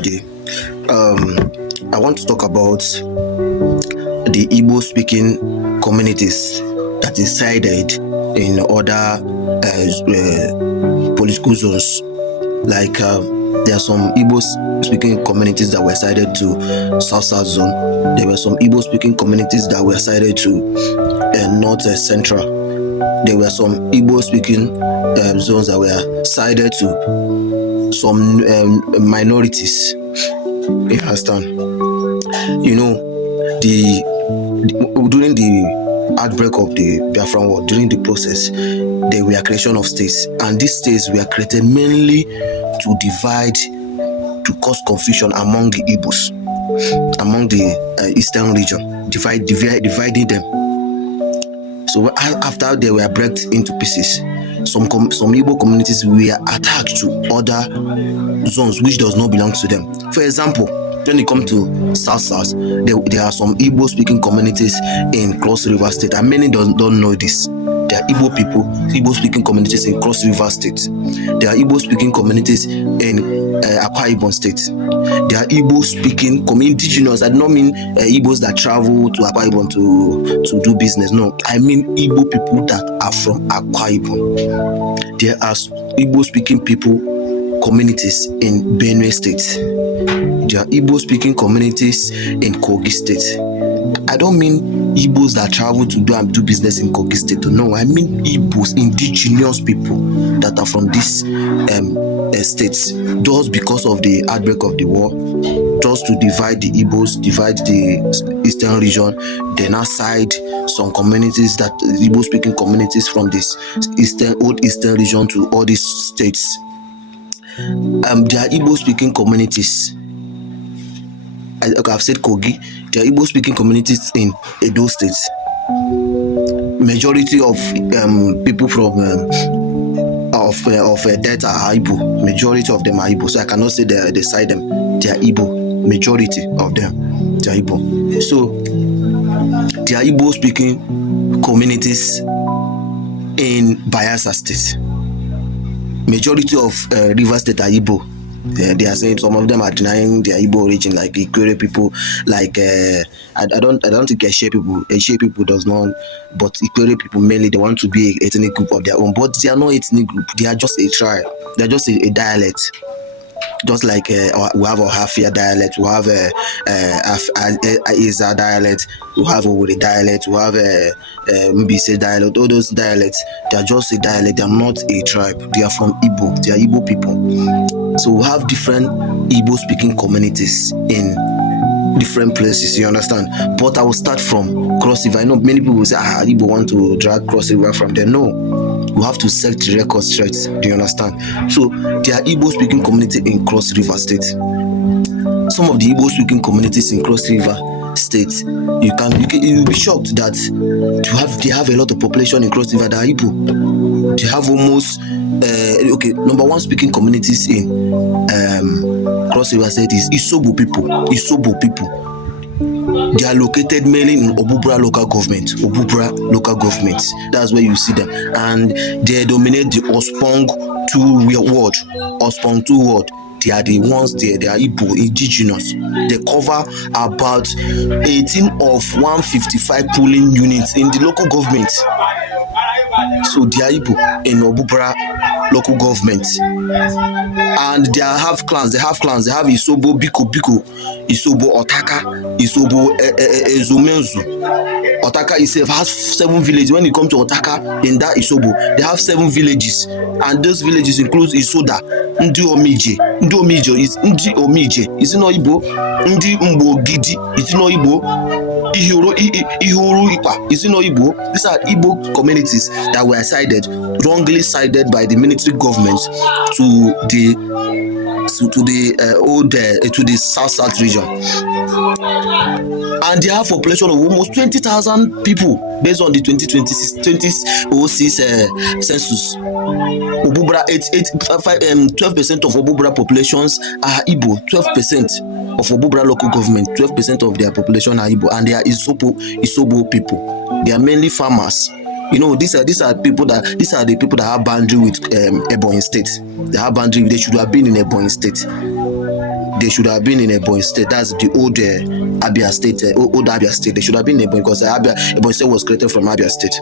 everybody. I want to talk about the Igbo speaking communities that is sided in other political zones. Like there are some Igbo speaking communities that were sided to South zone. There were some Igbo speaking communities that were sided to North Central. There were some Igbo speaking zones that were sided to some minorities. You understand? You know, during the outbreak of the Biafran War, during the process, there were creation of states, and these states were created mainly to divide, to cause confusion among the Igbos, among the eastern region, dividing them. So after they were broken into pieces, some Igbo communities were attached to other zones which does not belong to them. For example, when it comes to South, there are some Igbo speaking communities in Cross River State, and many don't know this. There are Igbo speaking communities in Cross River State. There are Igbo speaking communities in Akwa Ibom State. There are Igbo speaking indigenous. I do not mean Igbos that travel to Akwa Ibom to do business. No, I mean Igbo people that are from Akwa Ibom. There are Igbo speaking communities in Benue State. There are Igbo speaking communities in Kogi State. I don't mean Igbos that travel to do business in Kogi State. No, I mean Igbos, indigenous people that are from these states. Just because of the outbreak of the war, just to divide the Igbos, divide the eastern region, then aside some communities, that Igbo speaking communities from this old eastern region to all these states. There are Igbo speaking communities. I've said Kogi. There are Igbo speaking communities in Edo State. Majority of people from Delta are Igbo. Majority of them are Igbo. So I cannot say they side them. They are Igbo. Majority of them, they are Igbo. So there are Igbo speaking communities in Bayelsa State. Majority of River State are Igbo. They are saying some of them are denying their Igbo origin, like Ikwere people, like I don't think Eshe people does not, but Ikwere people mainly, they want to be an ethnic group of their own, but they are not ethnic group. They are just a tribe. They are just a dialect. Just like we have a Hafia dialect, we have a Iza dialect, we have a Wuri dialect, we have a Mbise dialect. All those dialects, they are just a dialect. They are not a tribe. They are from Igbo. They are Igbo people. So we have different Igbo speaking communities in different places, you understand? But I will start from Cross River. I know many people will say, Igbo want to drag Cross River from there. No. You have to set the record straight. Do you understand? So there are Igbo speaking community in Cross River State. Some of the Igbo speaking communities in Cross River State, you'll be shocked that they have a lot of population in Cross River that are Igbo. They have almost number one speaking communities in Cross River State is Isobo people. They are located mainly in Obubra local government. That's where you see them, and they dominate the Ospong 2 ward. They are the ones there. They are Igbo, indigenous. They cover about 18 of 155 polling units in the local government. So they are Igbo in Obubra local government, and they have clans. They have Isobo Biko, Isobo Otaka, Isobo Ezumenzu. Otaka itself has 7 villages. When you come to Otaka in that Isobo, they have 7 villages, and those villages include Isoda, Ndi Omije is Ndi Omije. Is it not Igbo? Ndi Mbogidi. Is it not Igbo? Ihuru Ipa. Is it not Igbo? These are Igbo communities that were wrongly sided by the military government to the South region, and they have a population of almost 20,000 people based on the 2006 census. Obubra 12% of Obubra populations are Igbo. 12% of Obubra local government, 12% of their population are Igbo, and they are Isobo people. They are mainly farmers. You know, these are the people that have boundary with Ebonyi State. They have boundary. They should have been in Ebonyi State. they should have been in Ebonyi State. That's the old Abia State, old Abia State. They should have been in Ebonyi because Ebonyi State was created from Abia State.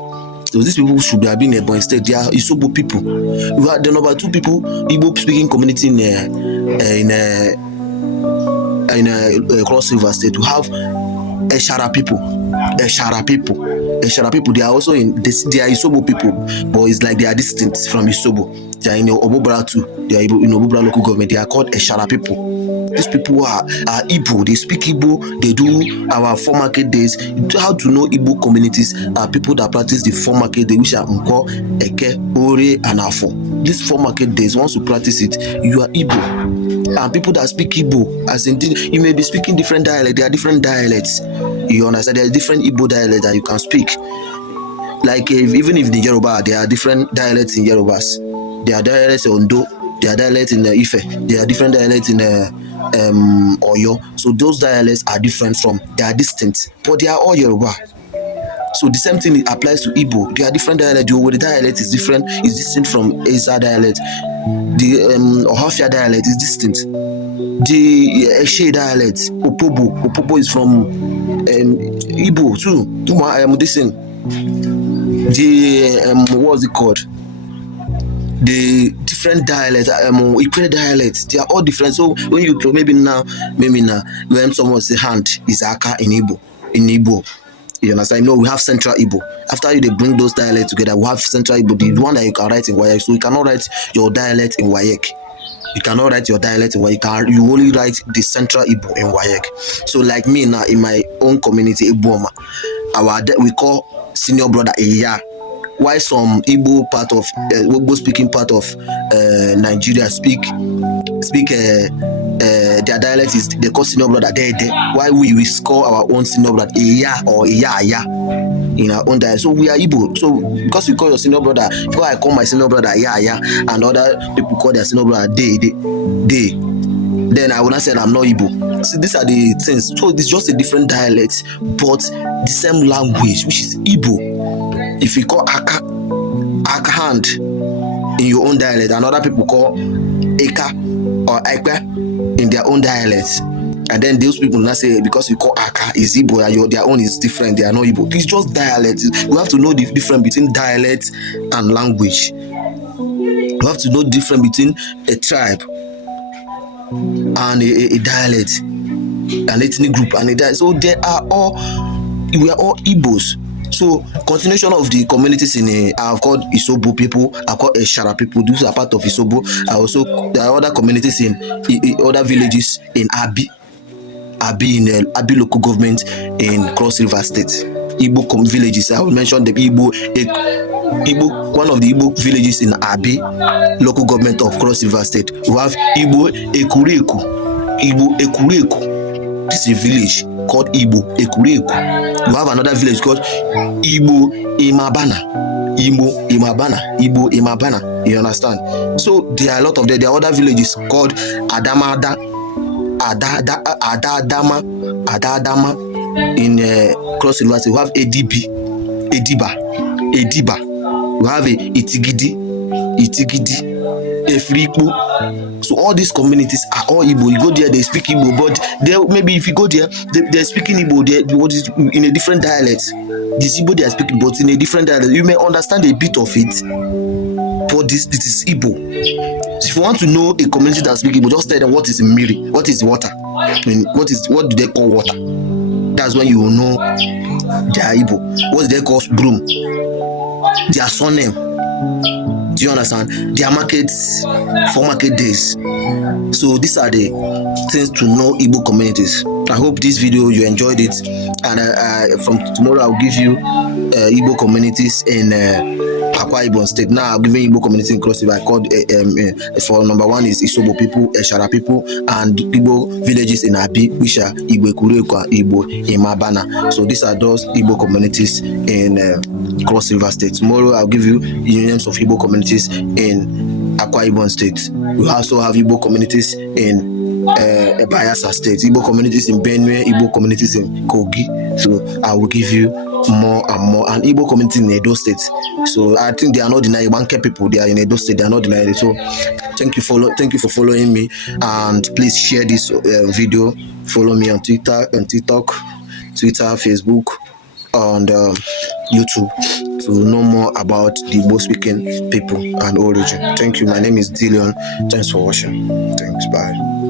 So these people should have been in Ebonyi State. They are Isobo people. We are the number 2 people, Igbo speaking community in Cross River State. We have Eshara people. They are also they are Isobo people, but it's like they are distinct from Isobo. They are in Obobra too. They are in Obobra local government. They are called Eshara people. These people are Igbo. They speak Igbo. They do our 4 market days. How to know Igbo communities are people that practice the 4 market days, which are Nko, Eke, Ore, and Afo. These 4 market days, once you practice it, you are Igbo. And people that speak Igbo, as in, you may be speaking different dialects. There are different dialects. You understand? There are different Igbo dialects that you can speak. Like even if in Yoruba, there are different dialects in Yorubas. There are dialects in Ondo. There are dialects in Ife. There are different dialects in Oyo. So those dialects are different from. They are distinct, but they are all Yoruba. So the same thing applies to Igbo. There are different dialects. The dialect is different. Is distinct from Eza dialect. The Ohafia dialect is distinct. The Eshe dialect, Opobo is from Igbo too. This thing. The what's it called? The different dialects, Ikwe dialects, they are all different. So when you maybe now, when someone say hand is Aka in Igbo, you understand? No, we have Central Igbo. After they bring those dialects together, we have Central Igbo, the one that you can write in Wayek. So you cannot write your dialect in Wayek. You cannot write your dialect in Wayek. You only write the Central Igbo in Wayek. So like me now, in my own community, Igbo, we call senior brother Iya. Why some Igbo part of Igbo speaking part of Nigeria speak their dialect is they call senior brother Dede. Why we call our own senior brother Iya or Iya in our own dialect. So we are Igbo. So because we call your senior brother, because I call my senior brother Iya and other people call their senior brother De, then I would not say I'm not Igbo. See, these are the things. So it's just a different dialect, but the same language, which is Igbo. If you call Aka hand in your own dialect, and other people call Eka or Ekwe in their own dialect, and then those people now say because you call Aka is Igbo and their own is different, they are not Igbo. It's just dialect. You have to know the difference between dialect and language. You have to know the difference between a tribe and a dialect, an ethnic group and a dialect. So we are all Igbos. So continuation of the communities in I've called Isobo people, I've called Eshara people. These are part of Isobo. There are other communities in other villages in Abi in Abi local government in Cross River State. Igbo villages. I will mention the Igbo, one of the Igbo villages in Abi local government of Cross River State. We have Igbo Ekureku. This is a village called Igbo Ekureku. We have another village called Igbo Imabana. You understand? So there are a lot of there are other villages called Adama in Cross River State. We have Ediba. We have Itigidi, Efripo. So all these communities are all Igbo. You go there, they speak Igbo, but maybe if you go there, they're speaking Igbo in a different dialect. This Igbo they are speaking, but in a different dialect. You may understand a bit of it, but this is Igbo. So if you want to know a community that speaks Igbo, just tell them what is Mmiri, what is water, what do they call water. That's when you will know they are Igbo. What do they call broom? Their surname. Do you understand? Their markets, 4 market days. So these are the things to know Igbo communities. I hope this video you enjoyed it, and from tomorrow I'll give you Igbo communities in Akwa Ibom State. Now I'll give you Igbo community in Cross River. I called for number 1 is Isobo people, Eshara people, and Igbo villages in Abi, which are Igbo Ekureku, Igbo Imabana. So these are those Igbo communities in Cross River State. Tomorrow I'll give you names of Igbo communities in Akwa Ibom State. We also have Igbo communities in Bayelsa State, Igbo communities in Benue, Igbo communities in Kogi. So I will give you more and more, and Igbo community in Edo State. So I think they are not denying Banke people, they are in Edo State, they are not denying it. So thank you for following me, and please share this video. Follow me on Twitter and TikTok, Twitter, Facebook, and YouTube to know more about the Igbo speaking people and origin. Thank you. My name is Dillion. Thanks for watching. Thanks. Bye.